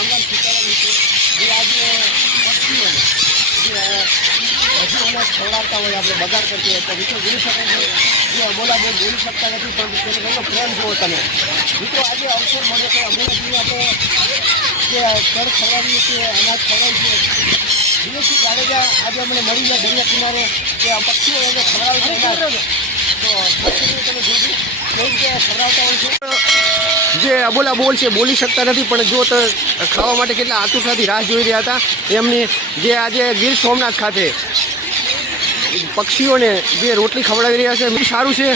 રામ રામ સીતારામ મિત્રો જે આજે પક્ષીઓને જે ખવડાવતા હોય આપણે બગાડ કરતી હોય તો મિત્રો જોઈ શકો છો. જે અબોલા બોલ જોઈ શકતા નથી પણ તેનો કેટલો પ્રેમ જુઓ તમે. મિત્રો આજે અવસર મળે તો અબોલાજીને આપણે જે કર ખવડાવીએ છીએ અનાજ ખવડાવીએ છીએ. દિનેશજી જાડેજા આજે અમને મળી ગયા દરિયા કિનારે કે આ પક્ષીઓ એને ખવડાવે છે તો પક્ષીઓ તમે જોજો. કેવી રીતે ખવડાવતા હોય છે. જે અબોલા બોલ છે, બોલી શકતા નથી, પણ જો તો ખાવા માટે કેટલા આતુરતાથી રાહ જોઈ રહ્યા હતા. એમની જે આજે ગીર સોમનાથ ખાતે પક્ષીઓને જે રોટલી ખવડાવી રહ્યા છે એ સારું છે.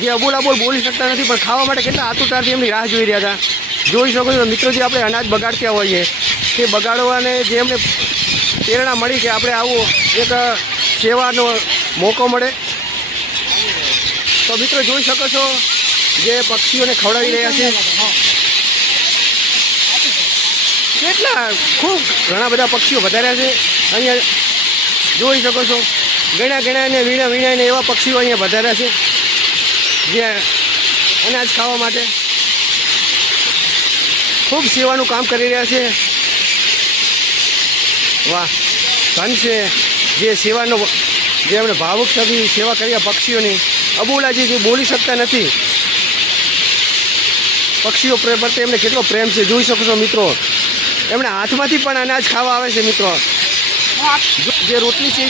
જે અબોલા બોલ બોલી શકતા નથી, પણ ખાવા માટે કેટલા આતુરતાથી એમની રાહ જોઈ રહ્યા હતા. જોઈ શકો છો, મિત્રો, જે આપણે અનાજ બગાડતા હોઈએ, તે બગાડવાને જે એમને પ્રેરણા મળી કે આપણે આવો એક સેવાનો મોકો મળે. તો મિત્રો, જોઈ શકો છો જે પક્ષીઓને ખવડાવી રહ્યા છે. કેટલા, ખૂબ ઘણા બધા પક્ષીઓ વધાર્યા છે. અહીંયા જોઈ શકો છો. ઘણા ગણ્યા વીણા વીણાને એવા પક્ષીઓ અહીંયા વધાર્યા છે. જે અનાજ ખાવા માટે ખૂબ સેવાનું કામ કરી રહ્યા છે. વાહ, ધન છે. જે સેવાનો, જે એમણે ભાવુક થકી સેવા કર્યા પક્ષીઓની. અબુલાજી જે બોલી શકતા નથી. પક્ષીઓ પ્રે- પ્રત્યે એમને કેટલો પ્રેમ છે, જોઈ શકો છો મિત્રો. એમણે હાથમાંથી પણ અનાજ ખાવા આવે છે, મિત્રો. જે રોટલી છે,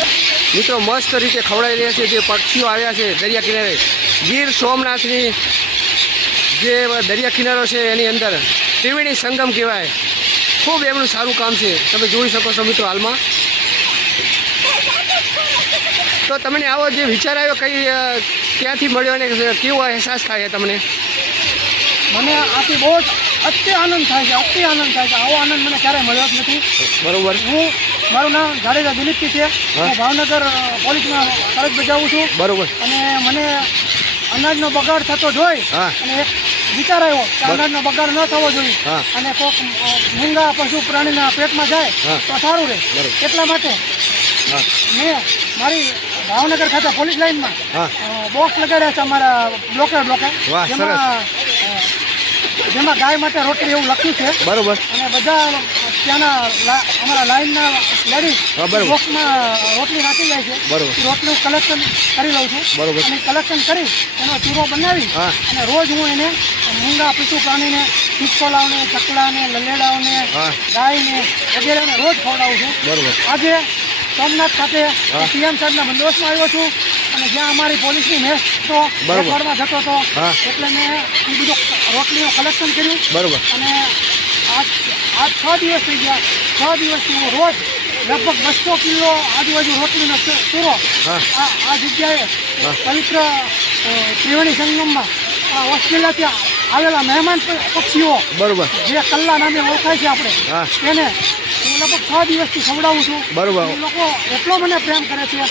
મિત્રો, મસ્ત રીતે ખવડાવી રહ્યા છે, જે પક્ષીઓ આવ્યા છે દરિયા કિનારે. ગીર સોમનાથની જે દરિયા કિનારો છે એની અંદર, ત્રિવેણી સંગમ કહેવાય. ખૂબ એમનું સારું કામ છે. તમે જોઈ શકો છો, મિત્રો, હાલમાં. તો તમને આવો જે વિચાર આવ્યો, કઈ ક્યાંથી મળ્યો અને કેવો અહેસાસ થાય તમને? મને આથી બહુ જ અતિ આનંદ થાય છે અતિ આનંદ થાય છે. આવો આનંદ મને ક્યારેય મળ્યો જ નથી. બરોબર. હું મારું નામ જાડેજા દિલીપજી છે. હું. ભાવનગર પોલીસમાં ફરજ બજાવું છું. બરોબર. અને મને અનાજનો બગાડ થતો જોઈ અને એક વિચાર આવ્યો કે અનાજનો બગાડ ન થવો જોઈએ. અને કોઈક મૂંગા પશુ પ્રાણીના પેટમાં જાય તો સારું રહે. એટલા માટે મેં મારી ભાવનગર ખાતે પોલીસ લાઇનમાં બોક્સ લગાડ્યા છે અમારા બ્લોકે. બ્લોકે જેમાં જેમાં ગાય માટે રોટલી એવું લખ્યું છે. બરોબર. અને બધા ત્યાંના અમારા લાઈનના લેડીઝ બોક્સમાં રોટલી રાખી જાય છે. બરોબર. રોટલી કલેક્શન કરી લઉં છું. બરોબર. અને કલેક્શન કરી એનો ચૂરો બનાવી અને રોજ હું એને મૂંગા પશુ પ્રાણીને ખીચકોલાઓને ચકલાને લલેડાઓને ગાયને વગેરેને રોજ ખવડાવું છું. બરોબર. આજે સોમનાથ ખાતે. પીએમ સાહેબના બંદોબસ્તમાં આવ્યો છું અને જ્યાં અમારી પોલીસની મેચ તો. રેકોર્ડમાં જતો હતો એટલે મેં એ બધું રોટલીનું કલેક્શન કર્યું. બરોબર. અને આજ છ દિવસ થઈ ગયા. છ દિવસથી હું રોજ લગભગ બસો કિલો આજુબાજુ રોટલીનો ચૂરો આ આ જગ્યાએ પવિત્ર ત્રિવેણી સંગમમાં આ ઓસ્ટ્રેલિયાથી આવેલા મહેમાન પક્ષીઓ. બરોબર. જે કલ્લા નામે ઓળખાય છે આપણે. એને હું લગભગ છ દિવસથી ખવડાવું છું. બરોબર. લોકો એટલો મને પ્રેમ કરે છે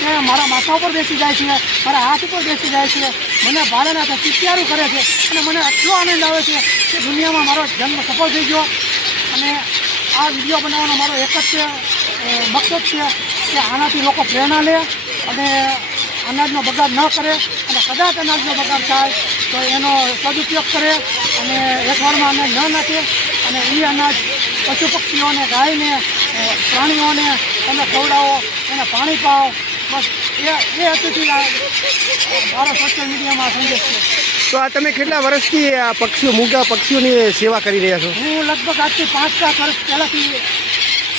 કે મારા માથા ઉપર બેસી જાય છે મારા હાથ ઉપર બેસી જાય છે મને ભારેના ચિત્યારું કરે છે અને મને એટલો આનંદ આવે છે કે દુનિયામાં મારો જન્મ સફળ થઈ ગયો. અને આ વીડિયો બનાવવાનો મારો એક જ છે, મકસદ છે કે આનાથી લોકો પ્રેરણા લે અને અનાજનો બગાડ ન કરે અને કદાચ અનાજનો બગાડ થાય તો એનો સદુપયોગ કરે અને એકવારમાં અનાજ ન નાખે અને એ અનાજ પશુ પક્ષીઓને ગાયને પ્રાણીઓને તમે ખવડાવો એને પાણી પાઓ. બસ એ એ હેતુથી મારો સોશિયલ મીડિયામાં સંદેશ છે. તો આ તમે કેટલા વર્ષથી આ પક્ષીઓ મૂગા પક્ષીઓની સેવા કરી રહ્યા છો? હું લગભગ આજથી પાંચ સાત વર્ષ પહેલાંથી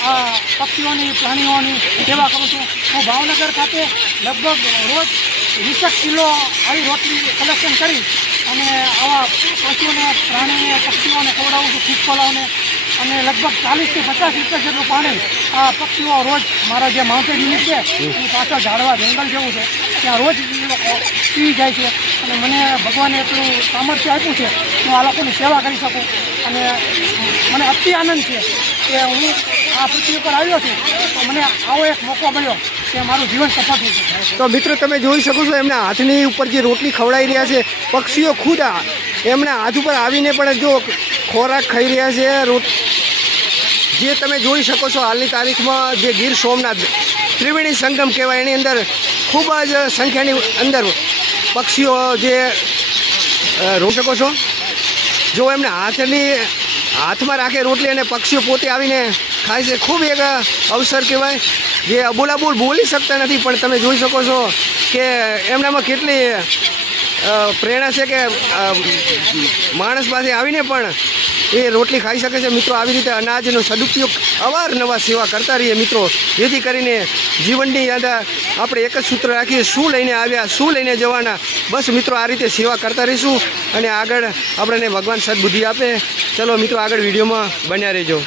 આ પક્ષીઓની પ્રાણીઓની સેવા કરું છું. હું ભાવનગર ખાતે લગભગ રોજ વીસેક કિલો આવી રોટલી કલેક્શન કરી અને આવા પશુઓને પ્રાણીને, પક્ષીઓને ખવડાવું છું ખીચકોલાઓને અને લગભગ ચાલીસથી પચાસ લીટર જેટલું પાણી આ પક્ષીઓ રોજ મારા જે માઉન્ટેન યુનિટ છે એની પાછળ ઝાડવા જંગલ જેવું છે. ત્યાં રોજ એ લોકો પી જાય છે. અને મને ભગવાને એટલું સામર્થ્ય આપ્યું છે હું આ લોકોની સેવા કરી શકું. અને મને અતિ આનંદ છે કે હું આ પૃથ્વી પર આવ્યો છું. તો મને આવો એક મોકો મળ્યો. તો મિત્રો, તમે જોઈ શકો છો, એમના હાથની ઉપર જે રોટલી ખવડાવી રહ્યા છે, પક્ષીઓ ખુદ એમના હાથ ઉપર આવીને પણ જો ખોરાક ખાઈ રહ્યા છે, રોટ, જે તમે જોઈ શકો છો, હાલની તારીખમાં જે ગીર સોમનાથ ત્રિવેણી સંગમ કહેવાય, એની અંદર ખૂબ જ સંખ્યાની અંદર પક્ષીઓ જે રોઈ શકો છો. જો એમના હાથની હાથમાં રાખે રોટલી અને પક્ષીઓ પોતે આવીને ખાય છે. ખૂબ એક અવસર કહેવાય. જે અબોલાબોલ બોલી શકતા નથી, પણ તમે જોઈ શકો છો કે એમનામાં કેટલી પ્રેરણા છે કે માણસ પાસે આવીને પણ એ રોટલી ખાઈ શકે છે. મિત્રો, આવી રીતે અનાજનો સદુપયોગ અવારનવાર સેવા કરતા રહીએ મિત્રો. જેથી કરીને જીવનની યાદા આપણે એક જ સૂત્ર રાખીએ, શું લઈને આવ્યા, શું લઈને જવાના. બસ મિત્રો, આ રીતે સેવા કરતા રહીશું અને આગળ આપણને ભગવાન સદબુદ્ધિ આપે. ચલો મિત્રો, આગળ વિડીયોમાં બન્યા રહેજો.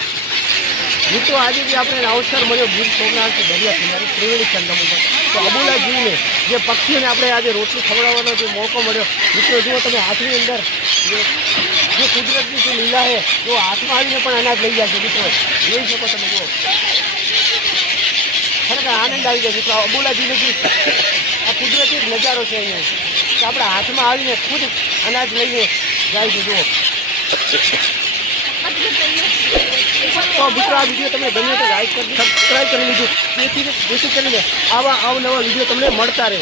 મિત્રો આજે જે આપણે અવસર મળ્યો ગીર સોમનાથ દરિયા કિનારે ત્રિવેણી સંગમ ઉપર. તો અબુલા જીવને જે પક્ષીઓને આપણે આજે રોટલી ખવડાવવાનો જે મોકો મળ્યો, મિત્રો, જુઓ તમે હાથની અંદર, જે કુદરતની જે લીલા છે, જો હાથમાં આવીને પણ અનાજ લઈ જાય છે, મિત્રો. જોઈ શકો તમે, જુઓ. ખરેખર આનંદ આવી જાય, મિત્રો. અબુલાજીને જે આ કુદરતી નજારો છે અહીંયા. કે આપણે હાથમાં આવીને ખુદ અનાજ લઈને જાય છે, જુઓ. તો મિત્રો આ વીડિયો તમને ગમે તો લાઈક કરી સબસ્ક્રાઈબ કરી લીધું જેથી કરીને આવા અવનવા વીડિયો તમને મળતા રહે.